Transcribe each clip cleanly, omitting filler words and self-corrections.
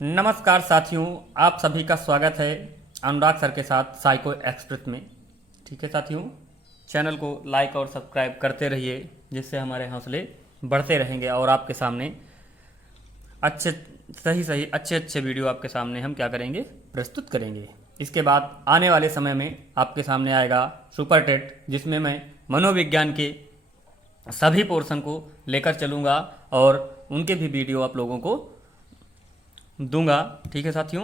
नमस्कार साथियों, आप सभी का स्वागत है अनुराग सर के साथ साइको एक्सप्रेस में। ठीक है साथियों, चैनल को लाइक और सब्सक्राइब करते रहिए, जिससे हमारे हौसले बढ़ते रहेंगे और आपके सामने अच्छे वीडियो आपके सामने हम क्या करेंगे, प्रस्तुत करेंगे। इसके बाद आने वाले समय में आपके सामने आएगा सुपर टेट, जिसमें मैं मनोविज्ञान के सभी पोर्शन को लेकर चलूँगा और उनके भी वीडियो आप लोगों को दूंगा। ठीक है साथियों,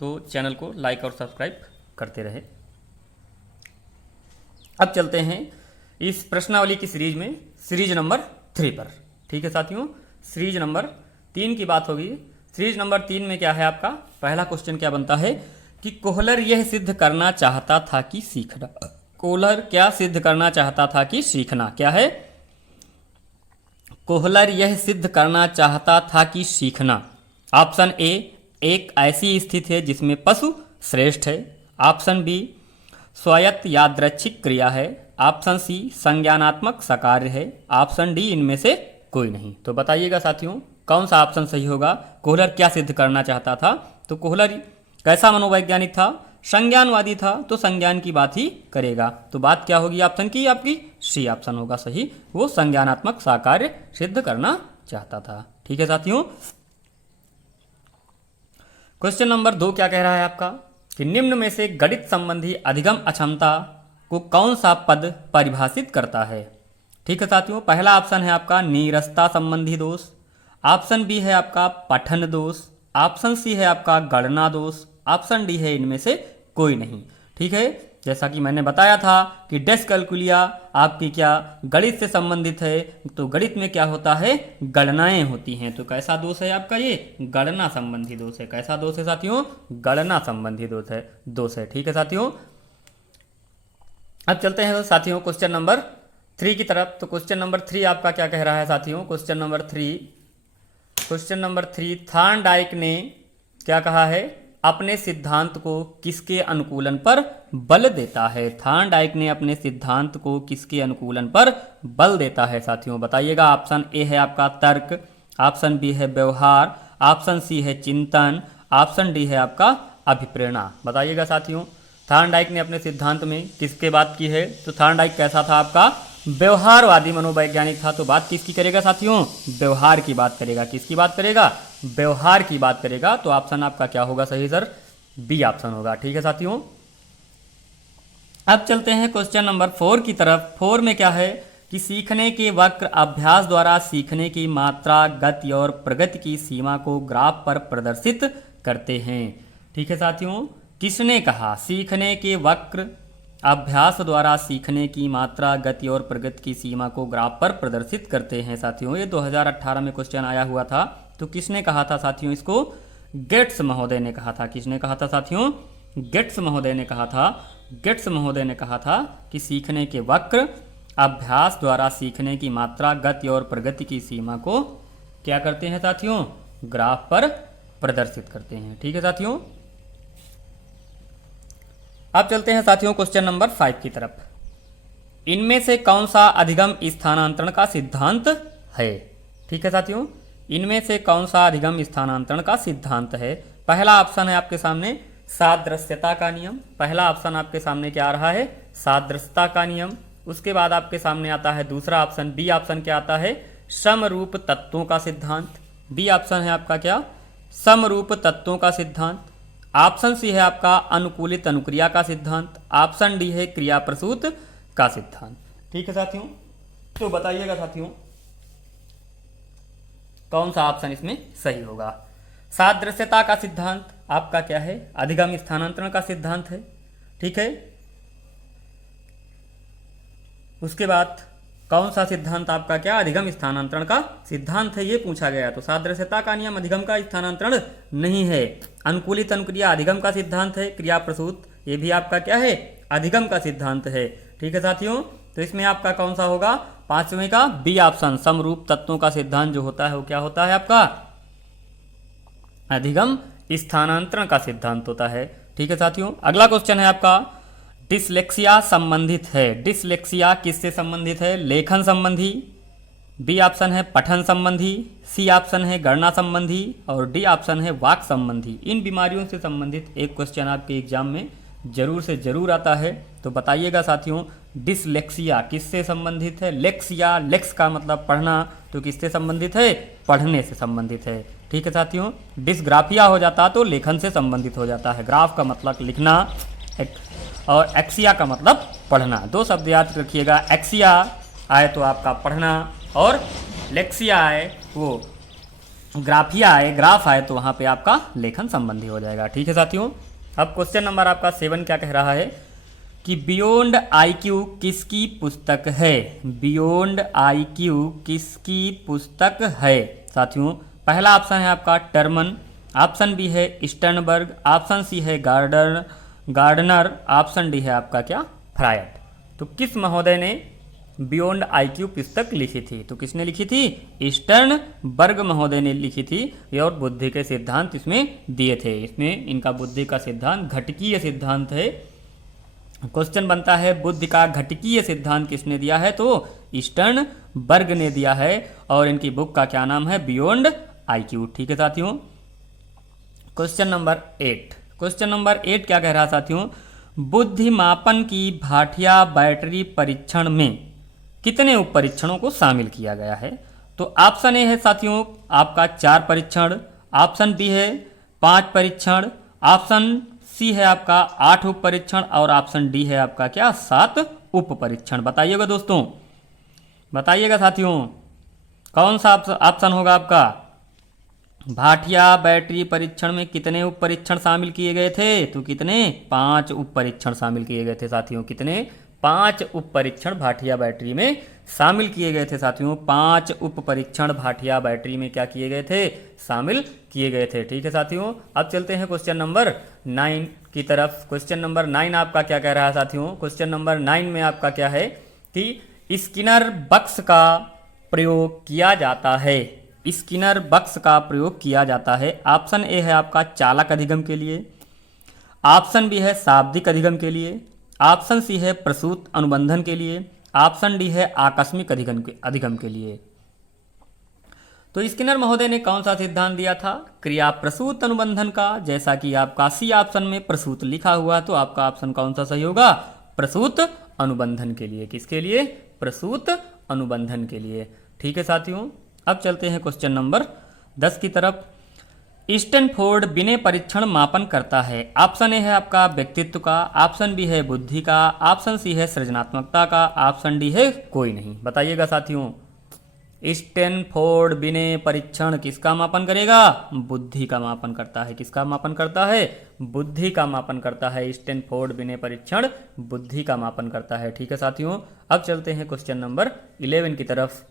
तो चैनल को लाइक और सब्सक्राइब करते रहे। अब चलते हैं इस प्रश्नावली की सीरीज में, सीरीज नंबर 3 पर। ठीक है साथियों, सीरीज नंबर 3 की बात होगी। सीरीज नंबर 3 में क्या है आपका पहला क्वेश्चन क्या बनता है कि कोहलर यह सिद्ध करना चाहता था कि सीखना। कोहलर क्या सिद्ध करना चाहता था कि सीखना क्या है? कोहलर यह सिद्ध करना चाहता था कि सीखना। ऑप्शन ए, एक ऐसी स्थिति है जिसमें पशु श्रेष्ठ है। ऑप्शन बी, स्वायत्त यादृच्छिक क्रिया है। ऑप्शन सी, संज्ञानात्मक सकार्य है। ऑप्शन डी, इनमें से कोई नहीं। तो बताइएगा साथियों, कौन सा ऑप्शन सही होगा? कोहलर क्या सिद्ध करना चाहता था? तो कोहलर कैसा मनोवैज्ञानिक था? संज्ञानवादी था, तो संज्ञान की बात ही करेगा। तो बात क्या होगी ऑप्शन की? आपकी सी ऑप्शन होगा सही। वो संज्ञानात्मक साकार्य सिद्ध करना चाहता था। ठीक है साथियों, क्वेश्चन नंबर 2 क्या कह रहा है आपका कि निम्न में से गणित संबंधी अधिगम अक्षमता को कौन सा पद परिभाषित करता है? ठीक है साथियों, पहला ऑप्शन है आपका नीरसता संबंधी दोष। ऑप्शन बी है आपका पठन दोष। ऑप्शन सी है आपका गणना दोष। ऑप्शन डी है इनमें से कोई नहीं। ठीक है, जैसा कि मैंने बताया था कि डिस्कैल्कुलिया आपकी क्या गणित से संबंधित है, तो गणित में क्या होता है, गणनाएं होती हैं। तो कैसा दोष है आपका? ये गणना संबंधी दोष है। कैसा दोष है साथियों? गणना संबंधी दोष है। ठीक है साथियों, अब चलते हैं साथियों क्वेश्चन नंबर 3 की तरफ। तो क्वेश्चन नंबर 3 आपका क्या कह रहा है साथियों? क्वेश्चन नंबर 3 थॉर्नडाइक ने क्या कहा है? अपने सिद्धांत को किसके अनुकूलन पर बल देता है? थॉर्नडाइक ने अपने सिद्धांत को किसके अनुकूलन पर बल देता है साथियों? बताइएगा। ऑप्शन ए है आपका तर्क। ऑप्शन बी है व्यवहार। ऑप्शन सी है चिंतन। ऑप्शन डी है आपका अभिप्रेरणा। बताइएगा साथियों, थॉर्नडाइक ने अपने सिद्धांत में किसके बात की है? तो थॉर्नडाइक कैसा था आपका? व्यवहारवादी मनोवैज्ञानिक था। तो बात किसकी करेगा साथियों? व्यवहार की बात करेगा। किसकी बात करेगा? व्यवहार की बात करेगा। तो ऑप्शन आपका क्या होगा सही सर? बी ऑप्शन होगा। ठीक है साथियों, अब चलते हैं क्वेश्चन नंबर 4 की तरफ। 4 में क्या है कि सीखने के वक्र अभ्यास द्वारा सीखने की मात्रा, गति और प्रगति की सीमा को ग्राफ पर प्रदर्शित करते हैं। ठीक है साथियों, किसने कहा सीखने के वक्र अभ्यास द्वारा सीखने की मात्रा, गति और प्रगति की सीमा को ग्राफ पर प्रदर्शित करते हैं साथियों? ये 2018 में क्वेश्चन आया हुआ था। तो किसने कहा था साथियों इसको? गेट्स महोदय ने कहा था। किसने कहा था साथियों? गेट्स महोदय ने कहा था। गेट्स महोदय ने कहा था कि सीखने के वक्र अभ्यास द्वारा सीखने की मात्रा, गति और प्रगति की सीमा को क्या करते हैं साथियों? ग्राफ पर प्रदर्शित करते हैं। ठीक है साथियों, अब चलते हैं साथियों क्वेश्चन नंबर 5 की तरफ। इनमें से कौन सा अधिगम स्थानांतरण का सिद्धांत है? ठीक है साथियों, इनमें से कौन सा अधिगम स्थानांतरण का सिद्धांत है? पहला ऑप्शन है आपके सामने सादृश्यता का नियम। पहला ऑप्शन आपके सामने क्या आ रहा है? सादृश्यता का नियम। उसके बाद आपके सामने आता है दूसरा ऑप्शन, बी ऑप्शन क्या आता है? समरूप तत्वों का सिद्धांत। बी ऑप्शन है आपका क्या? समरूप तत्वों का सिद्धांत। ऑप्शन सी है आपका अनुकूलित अनुक्रिया का सिद्धांत। ऑप्शन डी है क्रिया प्रसूत का सिद्धांत। ठीक है साथियों, तो बताइएगा साथियों कौन सा ऑप्शन इसमें सही होगा? सादृश्यता का सिद्धांत आपका क्या है? अधिगम स्थानांतरण का सिद्धांत है। ठीक है, उसके बाद कौन सा सिद्धांत आपका क्या? अधिगम स्थानांतरण का सिद्धांत है, ये पूछा गया। तो सादृश्यता का नियम अधिगम का स्थानांतरण नहीं है। अनुकूलित अनुक्रिया अधिगम का सिद्धांत है। क्रिया प्रसूत ये भी आपका क्या है? अधिगम का सिद्धांत है। ठीक है साथियों, तो इसमें आपका कौन सा होगा? 5वें का बी ऑप्शन, समरूप तत्वों का सिद्धांत जो होता है वो क्या होता है आपका? अधिगम स्थानांतरण का सिद्धांत होता है। ठीक है साथियों, अगला क्वेश्चन है आपका डिसलेक्सिया संबंधित है। डिसलेक्सिया किससे संबंधित है? लेखन संबंधी, बी ऑप्शन है पठन संबंधी, सी ऑप्शन है गणना संबंधी और डी ऑप्शन है वाक संबंधी। इन बीमारियों से संबंधित एक क्वेश्चन आपके एग्जाम में जरूर से जरूर आता है। तो बताइएगा साथियों, डिसलेक्सिया किससे संबंधित है? लेक्सिया, लेक्स का मतलब पढ़ना, तो किससे संबंधित है? पढ़ने से संबंधित है। ठीक है साथियों, डिसग्राफिया हो जाता तो लेखन से संबंधित हो जाता है। ग्राफ का मतलब लिखना और एक्सिया का मतलब पढ़ना। दो शब्द याद रखिएगा, एक्सिया आए तो आपका पढ़ना और लेक्सिया आए वो ग्राफिया आए, ग्राफ आए तो वहाँ पे आपका लेखन संबंधी हो जाएगा। ठीक है साथियों, अब क्वेश्चन नंबर आपका 7 क्या कह रहा है कि बियॉन्ड आईक्यू किसकी पुस्तक है? बियॉन्ड आईक्यू किसकी पुस्तक है? साथियों, पहला ऑप्शन है आपका टर्मन, ऑप्शन बी है स्टर्नबर्ग, ऑप्शन सी है गार्डनर, ऑप्शन डी है आपका क्या? फ्रायड। तो किस महोदय ने बियॉन्ड आईक्यू पुस्तक लिखी थी? तो किसने लिखी थी? स्टर्नबर्ग महोदय ने लिखी थी और बुद्धि के सिद्धांत इसमें दिए थे। इसमें इनका बुद्धि का सिद्धांत घटकीय सिद्धांत है। क्वेश्चन बनता है बुद्धि का घटकीय सिद्धांत किसने दिया है? तो स्टर्नबर्ग ने दिया है और इनकी बुक का क्या नाम है? Beyond IQ. ठीक है साथियों, क्वेश्चन नंबर 8। क्वेश्चन नंबर 8 क्या कह रहा है साथियों? बुद्धि मापन की भाटिया बैटरी परीक्षण में कितने उप परीक्षणों को शामिल किया गया है? तो ऑप्शन ए है साथियों आपका 4 परीक्षण, ऑप्शन बी है 5 परीक्षण, ऑप्शन सी है आपका 8 उप परीक्षण और ऑप्शन डी है आपका क्या? 7 उप परीक्षण। बताइएगा दोस्तों, बताइएगा साथियों, कौन सा ऑप्शन होगा आपका? भाटिया बैटरी परीक्षण में कितने उप परीक्षण शामिल किए गए थे? तो कितने? 5 उप परीक्षण शामिल किए गए थे साथियों। कितने? 5 उप परीक्षण भाटिया बैटरी में शामिल किए गए थे साथियों। 5 उप परीक्षण भाटिया बैटरी में क्या किए गए थे? शामिल किए गए थे। ठीक है साथियों, अब चलते हैं क्वेश्चन नंबर 9 की तरफ। क्वेश्चन नंबर 9 आपका क्या कह रहा है साथियों? क्वेश्चन नंबर 9 में आपका क्या है कि स्किनर बक्स का प्रयोग किया जाता है। स्किनर बक्स का प्रयोग किया जाता है। ऑप्शन ए है आपका चालक अधिगम के लिए, ऑप्शन बी है शाब्दिक अधिगम के लिए, ऑप्शन सी है प्रसूत अनुबंधन के लिए, ऑप्शन डी है आकस्मिक अधिगम के लिए। तो स्किनर महोदय ने कौन सा सिद्धांत दिया था? क्रिया प्रसूत अनुबंधन का। जैसा कि आपका सी ऑप्शन में प्रसूत लिखा हुआ, तो आपका ऑप्शन कौन सा सही होगा? प्रसूत अनुबंधन के लिए। किसके लिए? प्रसूत अनुबंधन के लिए। ठीक है साथियों, अब चलते हैं क्वेश्चन नंबर 10 की तरफ। स्टैनफोर्ड विनय परीक्षण मापन करता है। ऑप्शन ए है आपका व्यक्तित्व का, ऑप्शन बी है बुद्धि का, ऑप्शन सी है सृजनात्मकता का, ऑप्शन डी है कोई नहीं। बताइएगा साथियों, स्टैनफोर्ड विनय परीक्षण किसका मापन करेगा? बुद्धि का मापन करता है। किसका मापन करता है? बुद्धि का मापन करता है। स्टैनफोर्ड विनय परीक्षण बुद्धि का मापन करता है। ठीक है साथियों, अब चलते हैं क्वेश्चन नंबर 11 की तरफ।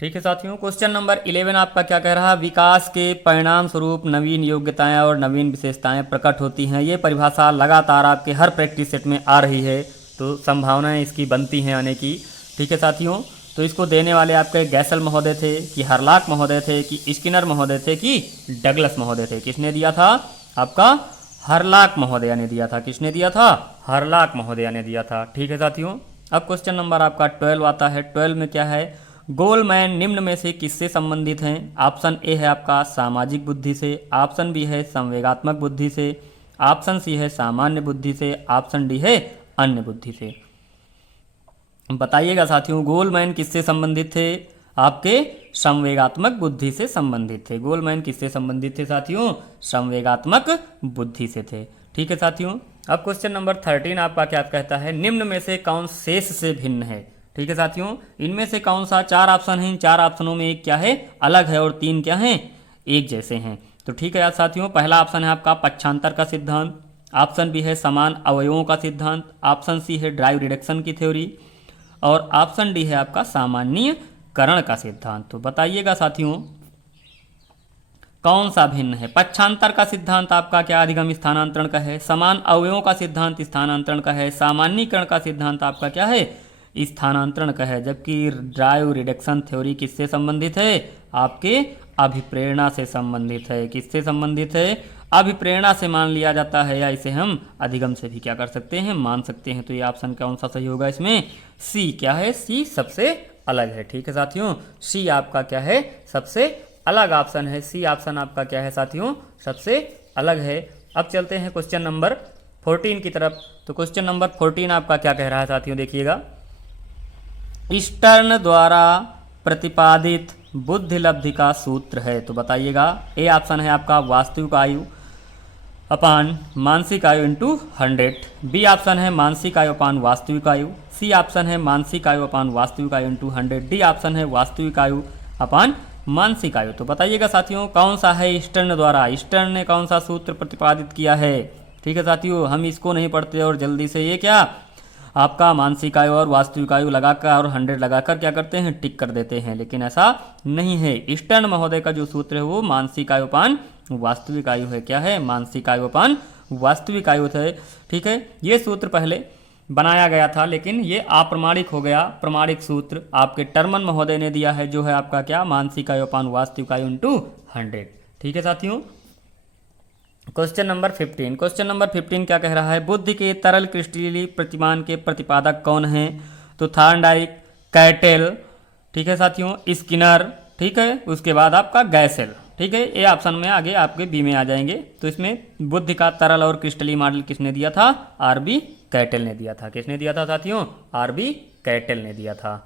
ठीक है साथियों, क्वेश्चन नंबर 11 आपका क्या कह रहा है? विकास के परिणाम स्वरूप नवीन योग्यताएं और नवीन विशेषताएं प्रकट होती हैं। ये परिभाषा लगातार आपके हर प्रैक्टिस सेट में आ रही है, तो संभावनाएं इसकी बनती हैं आने की। ठीक है साथियों, तो इसको देने वाले आपके गैसल महोदय थे कि हरलाक महोदय थे कि स्किनर महोदय थे कि डगलस महोदय थे? किसने दिया था? आपका हरलाक महोदय ने दिया था। किसने दिया था? हरलाक महोदय ने दिया था। ठीक है साथियों, अब क्वेश्चन नंबर आपका 12 आता है। 12 में क्या है? गोलमैन निम्न में से किससे संबंधित हैं? ऑप्शन ए है आपका सामाजिक बुद्धि से, ऑप्शन बी है संवेगात्मक बुद्धि से, ऑप्शन सी है सामान्य बुद्धि से, ऑप्शन डी है अन्य बुद्धि से। बताइएगा साथियों, गोलमैन किससे संबंधित थे? आपके संवेगात्मक बुद्धि से संबंधित थे। गोलमैन किससे संबंधित थे साथियों? संवेगात्मक बुद्धि से थे। ठीक है साथियों, अब क्वेश्चन नंबर 13 आपका क्या कहता है? निम्न में से कौन शेष से भिन्न है? ठीक है साथियों, इनमें से कौन सा? 4 ऑप्शन हैं, इन 4 ऑप्शनों में एक क्या है? अलग है और 3 क्या हैं? एक जैसे हैं। तो ठीक है यार साथियों, पहला ऑप्शन है आपका पक्षांतर का सिद्धांत, ऑप्शन बी है समान अवयवों का सिद्धांत, ऑप्शन सी है ड्राइव रिडक्शन की थ्योरी और ऑप्शन डी है आपका सामान्यीकरण का सिद्धांत। तो बताइएगा साथियों, कौन सा भिन्न है? पक्षांतर का सिद्धांत आपका क्या अधिगम स्थानांतरण का है, समान अवयवों का सिद्धांत स्थानांतरण का है, सामान्यीकरण का सिद्धांत आपका क्या है? स्थानांतरण का है। जबकि ड्राइव रिडक्शन थ्योरी किससे संबंधित है? आपके अभिप्रेरणा से संबंधित है। किससे संबंधित है? अभिप्रेरणा से मान लिया जाता है, या इसे हम अधिगम से भी क्या कर सकते हैं? मान सकते हैं। तो ये ऑप्शन कौन सा सही होगा इसमें? सी क्या है? सी सबसे अलग है। ठीक है साथियों, सी आपका क्या है, सबसे अलग ऑप्शन है। सी ऑप्शन आपका क्या है साथियों, सबसे अलग है। अब चलते हैं क्वेश्चन नंबर 14 की तरफ। तो क्वेश्चन नंबर 14 आपका क्या कह रहा है साथियों, देखिएगा। स्टर्न द्वारा प्रतिपादित बुद्धि लब्धि का सूत्र है। तो बताइएगा, ए ऑप्शन है आपका वास्तविक आयु अपान मानसिक आयु इंटू 100। बी ऑप्शन है मानसिक आयु अपान वास्तविक आयु। सी ऑप्शन है मानसिक आयु अपान वास्तविक आयु इंटू 100। डी ऑप्शन है वास्तविक आयु अपान मानसिक आयु। तो बताइएगा साथियों, कौन सा है स्टर्न द्वारा, स्टर्न ने कौन सा सूत्र प्रतिपादित किया है। ठीक है साथियों, हम इसको नहीं पढ़ते और जल्दी से ये क्या आपका मानसिक आयु और वास्तविक आयु लगाकर और 100 लगाकर क्या करते हैं, टिक कर देते हैं, लेकिन ऐसा नहीं है। स्टर्न महोदय का जो सूत्र है वो मानसिक आयु अपान वास्तविक आयु है। क्या है, मानसिक आयु अपान वास्तविक आयु है। ठीक है, ये सूत्र पहले बनाया गया था लेकिन ये अप्रमाणिक हो गया। प्रमाणिक सूत्र आपके टर्मन महोदय ने दिया है, जो है आपका क्या, मानसिक आयु अपान वास्तविक आयु इंटू 100। ठीक है साथियों, क्वेश्चन नंबर 15। क्वेश्चन नंबर 15 क्या कह रहा है, बुद्धि के तरल क्रिस्टलीय प्रतिमान के प्रतिपादक कौन है। तो थॉर्नडाइक, कैटेल, ठीक है साथियों, स्किनर, ठीक है, उसके बाद आपका गैसेल। ठीक है, ये ऑप्शन में आगे आपके बी में आ जाएंगे। तो इसमें बुद्धि का तरल और क्रिस्टलीय मॉडल किसने दिया था, आरबी कैटेल ने दिया था। किसने दिया था साथियों, आरबी कैटेल ने दिया था।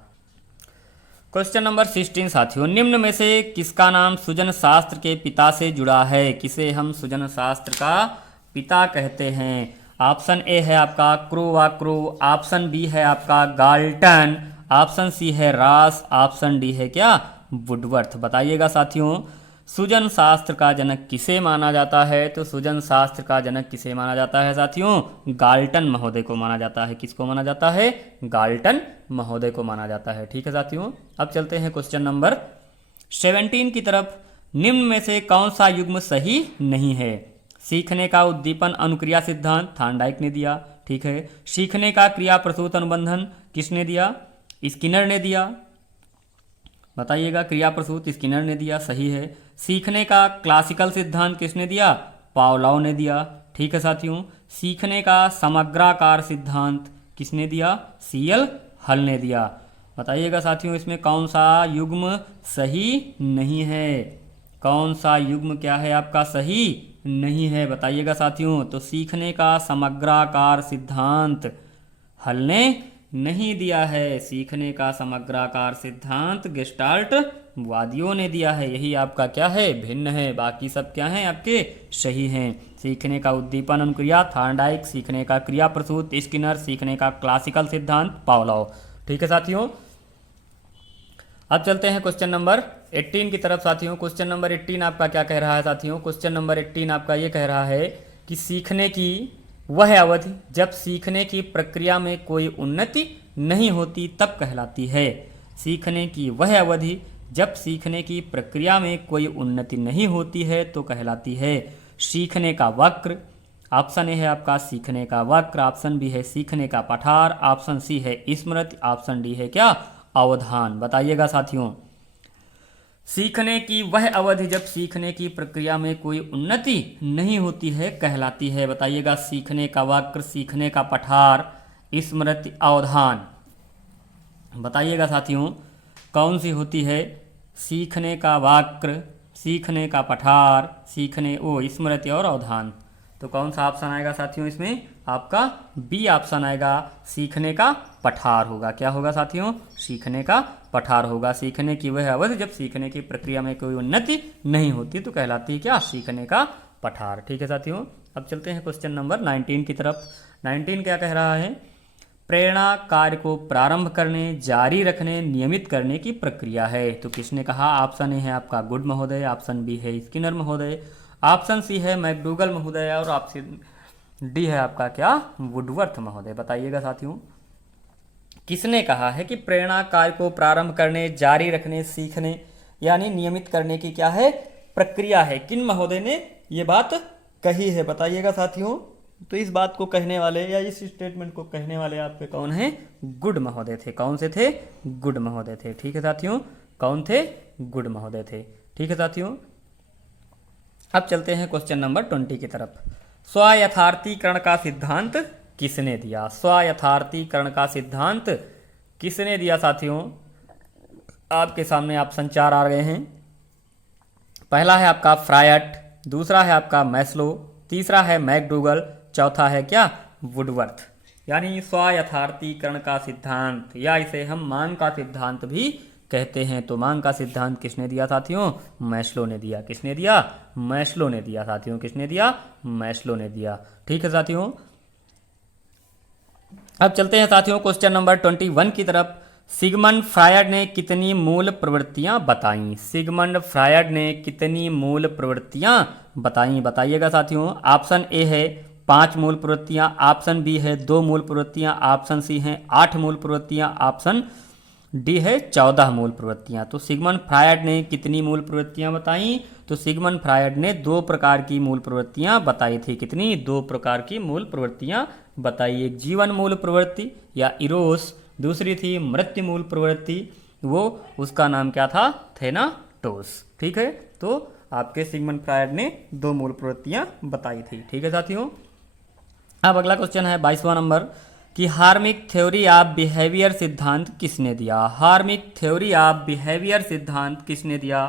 क्वेश्चन नंबर 16 साथियों, निम्न में से किसका नाम सुजन शास्त्र के पिता से जुड़ा है। किसे हम सुजन शास्त्र का पिता कहते हैं। ऑप्शन ए है आपका क्रोवाक्रो, ऑप्शन बी है आपका गाल्टन, ऑप्शन सी है रास, ऑप्शन डी है क्या, वुडवर्थ। बताइएगा साथियों, सुजन शास्त्र का जनक किसे माना जाता है। तो सुजन शास्त्र का जनक किसे माना जाता है साथियों, गाल्टन महोदय को माना जाता है। किसको माना जाता है, गाल्टन महोदय को माना जाता है। ठीक है साथियों, अब चलते हैं क्वेश्चन नंबर 17 की तरफ। निम्न में से कौन सा युग्म सही नहीं है। सीखने का उद्दीपन अनुक्रिया सिद्धांत थॉर्नडाइक ने दिया। ठीक है, सीखने का क्रिया प्रसूत अनुबंधन किसने दिया, स्किनर ने दिया। बताइएगा, क्रिया प्रसूत स्किनर ने दिया, सही है। सीखने का क्लासिकल सिद्धांत किसने दिया, पावलोव ने दिया। ठीक है साथियों, सीखने का समग्राकार सिद्धांत किसने दिया, सीएल हल ने दिया। बताइएगा साथियों, इसमें कौन सा युग्म सही नहीं है। कौन सा युग्म क्या है आपका, सही नहीं है। बताइएगा साथियों, तो सीखने का समग्राकार सिद्धांत हल ने नहीं दिया है। सीखने का समग्राकार सिद्धांत गेस्टाल्ट वादियों ने दिया है। यही आपका क्या है, भिन्न है। बाकी सब क्या है आपके, सही हैं। सीखने का उद्दीपन अनुक्रिया थॉर्नडाइक, सीखने का क्रिया प्रसूत स्किनर, सीखने का क्लासिकल सिद्धांत पावलोव। ठीक है साथियों, अब चलते हैं क्वेश्चन नंबर 18 की तरफ साथियों। क्वेश्चन नंबर 18 आपका क्या कह रहा है साथियों, क्वेश्चन नंबर 18 आपका ये कह रहा है कि सीखने की वह अवधि जब सीखने की प्रक्रिया में कोई उन्नति नहीं होती तब कहलाती है। सीखने की वह अवधि जब सीखने की प्रक्रिया में कोई उन्नति नहीं होती है तो कहलाती है। सीखने का वक्र, ऑप्शन ए है आपका सीखने का वक्र, ऑप्शन बी है सीखने का पठार, ऑप्शन सी है स्मृति, ऑप्शन डी है क्या, अवधान। बताइएगा साथियों, सीखने की वह अवधि जब सीखने की प्रक्रिया में कोई उन्नति नहीं होती है कहलाती है। बताइएगा, सीखने का वक्र, सीखने का पठार, स्मृति, अवधान। बताइएगा साथियों, कौन सी होती है, सीखने का वक्र, सीखने का पठार, स्मृति और अवधान। तो कौन सा ऑप्शन आएगा साथियों, इसमें आपका बी ऑप्शन आएगा, सीखने का पठार होगा। क्या होगा साथियों, सीखने का पठार होगा। सीखने की वह अवधि जब सीखने की प्रक्रिया में कोई उन्नति नहीं होती तो कहलाती है क्या, सीखने का पठार। ठीक है साथियों, अब चलते हैं क्वेश्चन नंबर 19 की तरफ। 19 क्या कह रहा है, प्रेरणा कार्य को प्रारंभ करने, जारी रखने, नियमित करने की प्रक्रिया है। तो किसने कहा, ऑप्शन ए है आपका गुड महोदय, ऑप्शन बी है स्किनर महोदय, ऑप्शन सी है मैकडूगल महोदय और ऑप्शन डी है आपका क्या, वुडवर्थ महोदय। बताइएगा साथियों, किसने कहा है कि प्रेरणा कार्य को प्रारंभ करने, जारी रखने, सीखने यानी नियमित करने की क्या है, प्रक्रिया है। किन महोदय ने ये बात कही है, बताइएगा साथियों। तो इस बात को कहने वाले या इस स्टेटमेंट को कहने वाले आपके कौन हैं, गुड महोदय थे। कौन से थे, गुड महोदय थे। ठीक है साथियों, कौन थे, गुड महोदय थे। ठीक है साथियों, अब चलते हैं क्वेश्चन नंबर 20 की तरफ। स्वयथार्थीकरण का सिद्धांत किसने दिया। स्वयथार्थीकरण का सिद्धांत किसने दिया साथियों, आपके सामने ऑप्शन 4 आ गए हैं। पहला है आपका फ्रायट, दूसरा है आपका मैस्लो, तीसरा है मैकडूगल, चौथा है क्या वुडवर्थ। यानी स्वायथार्थीकरण का सिद्धांत, या इसे हम मांग का सिद्धांत भी कहते हैं। तो मांग का सिद्धांत किसने दिया साथियों? मैस्लो ने दिया। किसने दिया? मैस्लो ने दिया साथियों। किसने दिया? मैस्लो ने दिया। ठीक है साथियों, अब चलते हैं साथियों क्वेश्चन नंबर 21 की तरफ। सिगमंड फ्रायड ने कितनी मूल प्रवृत्तियां बताई? सिगमंड फ्रायड ने कितनी मूल प्रवृत्तियां बताई? बताइएगा साथियों। ऑप्शन ए है 5 मूल प्रवृत्तियां, ऑप्शन बी है 2 मूल प्रवृत्तियां, ऑप्शन सी है 8 मूल प्रवृत्तियां, ऑप्शन डी है 14 मूल प्रवृत्तियां। तो सिगमंड फ्रायड ने कितनी मूल प्रवृत्तियां बताई? तो सिगमंड फ्रायड ने 2 प्रकार की मूल प्रवृत्तियां बताई थी। कितनी? 2 प्रकार की मूल प्रवृत्तियां बताई। एक जीवन मूल प्रवृत्ति या इरोस, दूसरी थी मृत्यु मूल प्रवृत्ति, वो उसका नाम क्या था? थेनाटोस। ठीक है, तो आपके सिगमंड फ्रायड ने 2 मूल प्रवृत्तियां बताई थी। ठीक है साथियों, अब अगला क्वेश्चन है 22वां नंबर कि हार्मिक थ्योरी ऑफ बिहेवियर सिद्धांत किसने दिया? हार्मिक थ्योरी ऑफ बिहेवियर सिद्धांत किसने दिया?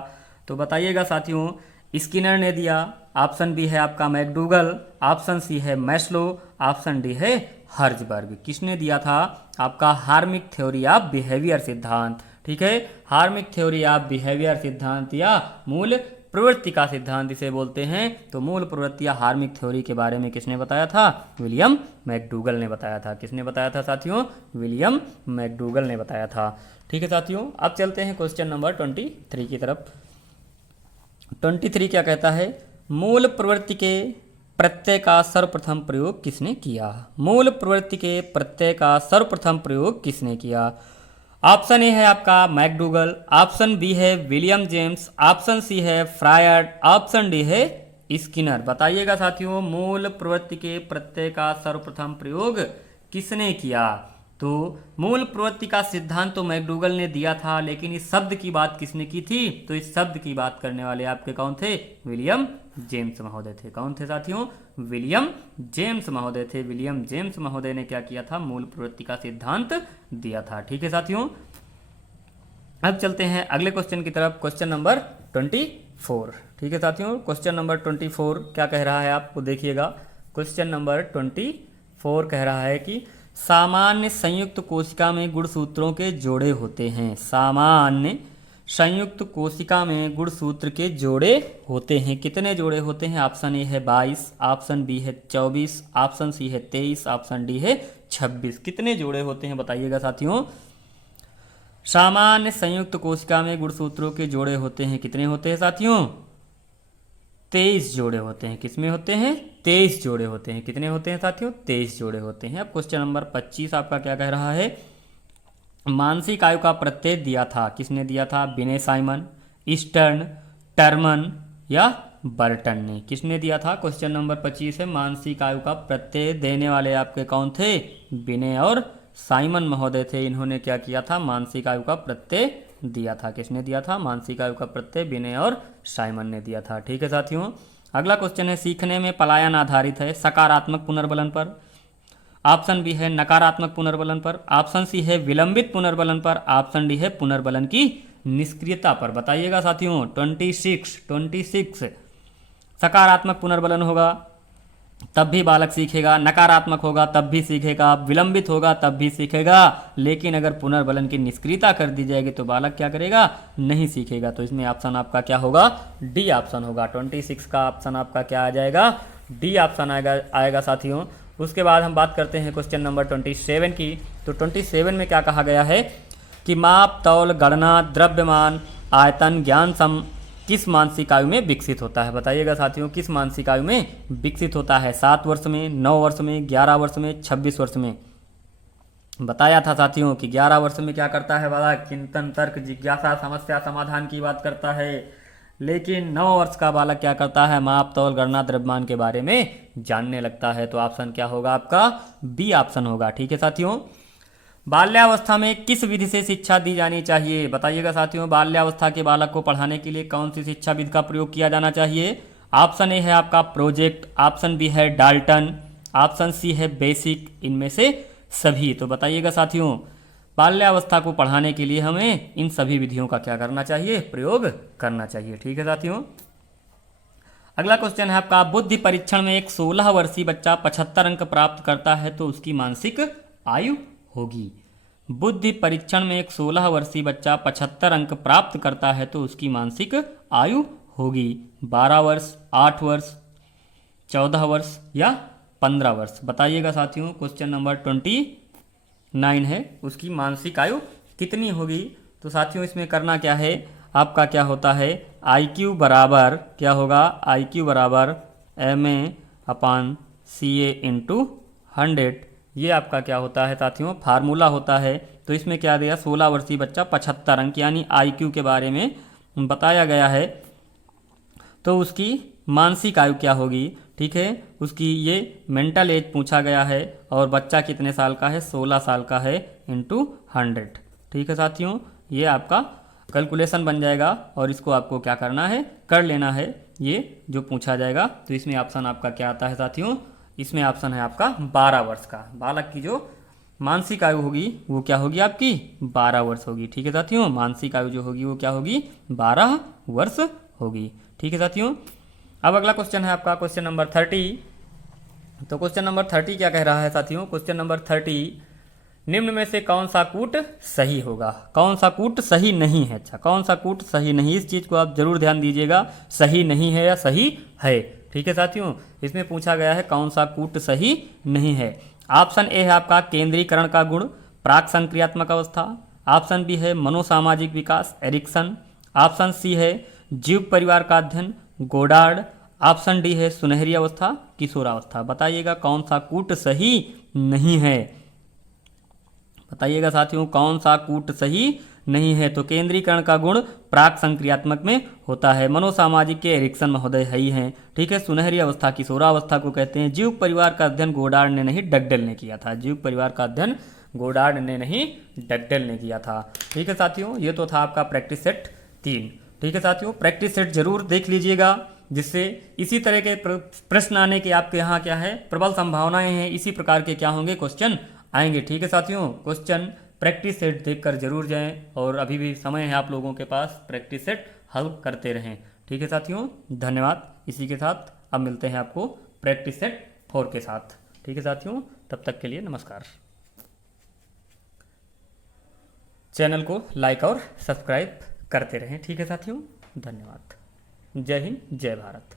तो बताइएगा साथियों। स्किनर ने दिया, ऑप्शन बी है आपका मैकडूगल, ऑप्शन सी है मैस्लो, ऑप्शन डी है हर्जबर्ग। किसने दिया था? आपका हार्मिक थ्योरी ऑफ बिहेवियर सिद्धांत। ठीक है, हार्मिक थ्योरी ऑफ बिहेवियर सिद्धांत या मूल प्रवृत्ति का सिद्धांत इसे बोलते हैं। तो मूल प्रवृत्ति या हार्मिक थ्योरी के बारे में किसने बताया था? विलियम मैकडूगल ने बताया था। किसने बताया था साथियों? विलियम मैकडूगल ने बताया था। ठीक है साथियों, अब चलते हैं क्वेश्चन नंबर 23 की तरफ। 23 क्या कहता है? मूल प्रवृत्ति के प्रत्यय का सर्वप्रथम प्रयोग किसने किया? मूल प्रवृत्ति के प्रत्यय का सर्वप्रथम प्रयोग किसने किया? ऑप्शन ए है आपका मैकडूगल, ऑप्शन बी है विलियम जेम्स, ऑप्शन सी है फ्रायड, ऑप्शन डी है स्किनर। बताइएगा साथियों, मूल प्रवृत्ति के प्रत्यय का सर्वप्रथम प्रयोग किसने किया? तो मूल प्रवृत्ति का सिद्धांत तो मैकडूगल ने दिया था, लेकिन इस शब्द की बात किसने की थी? तो इस शब्द की बात करने वाले आपके कौन थे? विलियम जेम्स महोदय थे। कौन थे साथियों? विलियम जेम्स महोदय थे। विलियम जेम्स महोदय ने क्या किया था? मूल प्रवृत्ति का सिद्धांत दिया था। ठीक है साथियों, अब चलते हैं अगले क्वेश्चन की तरफ, क्वेश्चन नंबर 24। ठीक है साथियों, क्वेश्चन नंबर 24 क्या कह रहा है आपको देखिएगा। क्वेश्चन नंबर 24 कह रहा है कि सामान्य संयुक्त कोशिका में गुणसूत्रों के जोड़े होते हैं। सामान्य संयुक्त कोशिका में गुणसूत्र के जोड़े होते हैं। कितने जोड़े होते हैं? ऑप्शन ए है 22, ऑप्शन बी है 24, ऑप्शन सी है 23, ऑप्शन डी है 26। कितने जोड़े होते हैं बताइएगा साथियों। सामान्य संयुक्त कोशिका में गुणसूत्रों के जोड़े होते हैं। कितने होते हैं साथियों? 23 जोड़े होते हैं। किसमें होते हैं? 23 जोड़े होते हैं। कितने होते हैं साथियों? 23 जोड़े होते हैं। अब क्वेश्चन नंबर 25 आपका क्या कह रहा है? मानसिक आयु का प्रत्यय दिया था। किसने दिया था? बिने साइमन, ईस्टर्न, टर्मन या बर्टन ने। किसने दिया था? क्वेश्चन नंबर 25 है, मानसिक आयु का प्रत्यय देने वाले आपके कौन थे? बिने और साइमन महोदय थे। इन्होंने क्या किया था? मानसिक आयु का प्रत्यय दिया था। किसने दिया था? मानसिक आयु का प्रत्यय बिने और साइमन ने दिया था। ठीक है साथियों, अगला क्वेश्चन है सीखने में पलायन आधारित है। सकारात्मक पुनर्बलन पर, ऑप्शन बी है नकारात्मक पुनर्बलन पर, ऑप्शन सी है विलंबित पुनर्बलन पर, ऑप्शन डी है पुनर्बलन की निष्क्रियता पर। बताइएगा साथियों। 26 सकारात्मक पुनर्बलन होगा तब भी बालक सीखेगा, नकारात्मक होगा तब भी सीखेगा, विलंबित होगा तब भी सीखेगा, लेकिन अगर पुनर्बलन की निष्क्रियता कर दी जाएगी तो बालक क्या करेगा? नहीं सीखेगा। तो इसमें ऑप्शन आपका क्या होगा? डी ऑप्शन होगा। 26 का ऑप्शन आपका क्या आ जाएगा? डी ऑप्शन आएगा साथियों। उसके बाद हम बात करते हैं क्वेश्चन नंबर 27 की। तो 27 में क्या कहा गया है कि माप, तौल, गणना, द्रव्यमान, आयतन, ज्ञान सम किस मानसिक आयु में विकसित होता है? बताइएगा साथियों, किस मानसिक आयु में विकसित होता है? 7 वर्ष में, 9 वर्ष में, 11 वर्ष में, 26 वर्ष में। बताया था साथियों कि 11 वर्ष में क्या करता है बालक? चिंतन, तर्क, जिज्ञासा, समस्या समाधान की बात करता है, लेकिन 9 वर्ष का बालक क्या करता है? माप, तौल, गणना, द्रव्यमान के बारे में जानने लगता है। तो ऑप्शन क्या होगा आपका? बी ऑप्शन होगा। ठीक है साथियों, बाल्यावस्था में किस विधि से शिक्षा दी जानी चाहिए? बताइएगा साथियों, बाल्यावस्था के बालक को पढ़ाने के लिए कौन सी शिक्षा विधि का प्रयोग किया जाना चाहिए? ऑप्शन ए है आपका प्रोजेक्ट, ऑप्शन बी है डाल्टन, ऑप्शन सी है बेसिक, इनमें से सभी। तो बताइएगा साथियों, बाल्यावस्था को पढ़ाने के लिए हमें इन सभी विधियों का क्या करना चाहिए, प्रयोग करना चाहिए। ठीक है साथियों। अगला क्वेश्चन है आपका, बुद्धि परीक्षण में एक 16 वर्षीय बच्चा 75 अंक प्राप्त करता है तो उसकी मानसिक आयु होगी। बुद्धि परीक्षण में एक 16 वर्षीय बच्चा 75 अंक प्राप्त करता है तो उसकी मानसिक आयु होगी 12 वर्ष, 8 वर्ष, 14 वर्ष या 15 वर्ष। बताइएगा साथियों। क्वेश्चन नंबर 29 है, उसकी मानसिक आयु कितनी होगी। तो साथियों इसमें करना क्या है, आपका क्या होता है, IQ बराबर क्या होगा, IQ बराबर MA/CA इंटू 100। ये आपका क्या होता है साथियों, फार्मूला होता है। तो इसमें क्या दिया, 16 वर्षीय बच्चा 75 अंक यानी IQ के बारे में बताया गया है, तो उसकी मानसिक आयु क्या होगी। ठीक है, उसकी ये मेंटल एज पूछा गया है और बच्चा कितने साल का है, 16 साल का है इंटू 100। ठीक है साथियों, ये आपका कैलकुलेशन बन जाएगा और इसको आपको क्या करना है, कर लेना है ये जो पूछा जाएगा। तो इसमें ऑप्शन आपका क्या आता है साथियों, इसमें ऑप्शन है आपका 12 वर्ष का। बालक की जो मानसिक आयु होगी वो क्या होगी, आपकी 12 वर्ष होगी। ठीक है साथियों, मानसिक आयु जो होगी वो क्या होगी, 12 वर्ष होगी। ठीक है साथियों। अब अगला क्वेश्चन है आपका क्वेश्चन नंबर 30। तो क्वेश्चन नंबर 30 क्या कह रहा है साथियों, क्वेश्चन नंबर 30, निम्न में से कौन सा कूट सही होगा, कौन सा कूट सही नहीं है। अच्छा, कौन सा कूट सही नहीं, इस चीज़ को आप जरूर ध्यान दीजिएगा, सही नहीं है या सही है। ठीक है साथियों, इसमें पूछा गया है कौन सा कूट सही नहीं है। ऑप्शन ए है आपका केंद्रीकरण का गुण, प्राक संक्रियात्मक अवस्था। ऑप्शन बी है मनोसामाजिक विकास, एरिक्सन। ऑप्शन सी है जीव परिवार का अध्ययन, गोडार्ड। ऑप्शन डी है सुनहरी अवस्था, किशोरावस्था। बताइएगा कौन सा कूट सही नहीं है, बताइएगा साथियों कौन सा कूट सही नहीं है। तो केंद्रीकरण का गुण प्राक संक्रियात्मक में होता है, मनोसामाजिक के एरिक्सन महोदय है ही हैं। ठीक है, सुनहरी अवस्था किशोरावस्था को कहते हैं। जीव परिवार का अध्ययन गोडार्ड ने नहीं, डगडेल ने किया था। जीव परिवार का अध्ययन गोडार्ड ने नहीं, डगडेल ने किया था। ठीक है साथियों, ये तो था आपका प्रैक्टिस सेट 3। ठीक है साथियों, प्रैक्टिस सेट जरूर देख लीजिएगा, जिससे इसी तरह के प्रश्न आने के आपके यहाँ क्या है, प्रबल संभावनाएं हैं। इसी प्रकार के क्या होंगे, क्वेश्चन आएंगे। ठीक है साथियों, क्वेश्चन प्रैक्टिस सेट देखकर जरूर जाएं और अभी भी समय है आप लोगों के पास, प्रैक्टिस सेट हल करते रहें। ठीक है साथियों, धन्यवाद। इसी के साथ अब मिलते हैं आपको प्रैक्टिस सेट 4 के साथ। ठीक है साथियों, तब तक के लिए नमस्कार। चैनल को लाइक और सब्सक्राइब करते रहें। ठीक है साथियों, धन्यवाद। जय हिंद, जय भारत।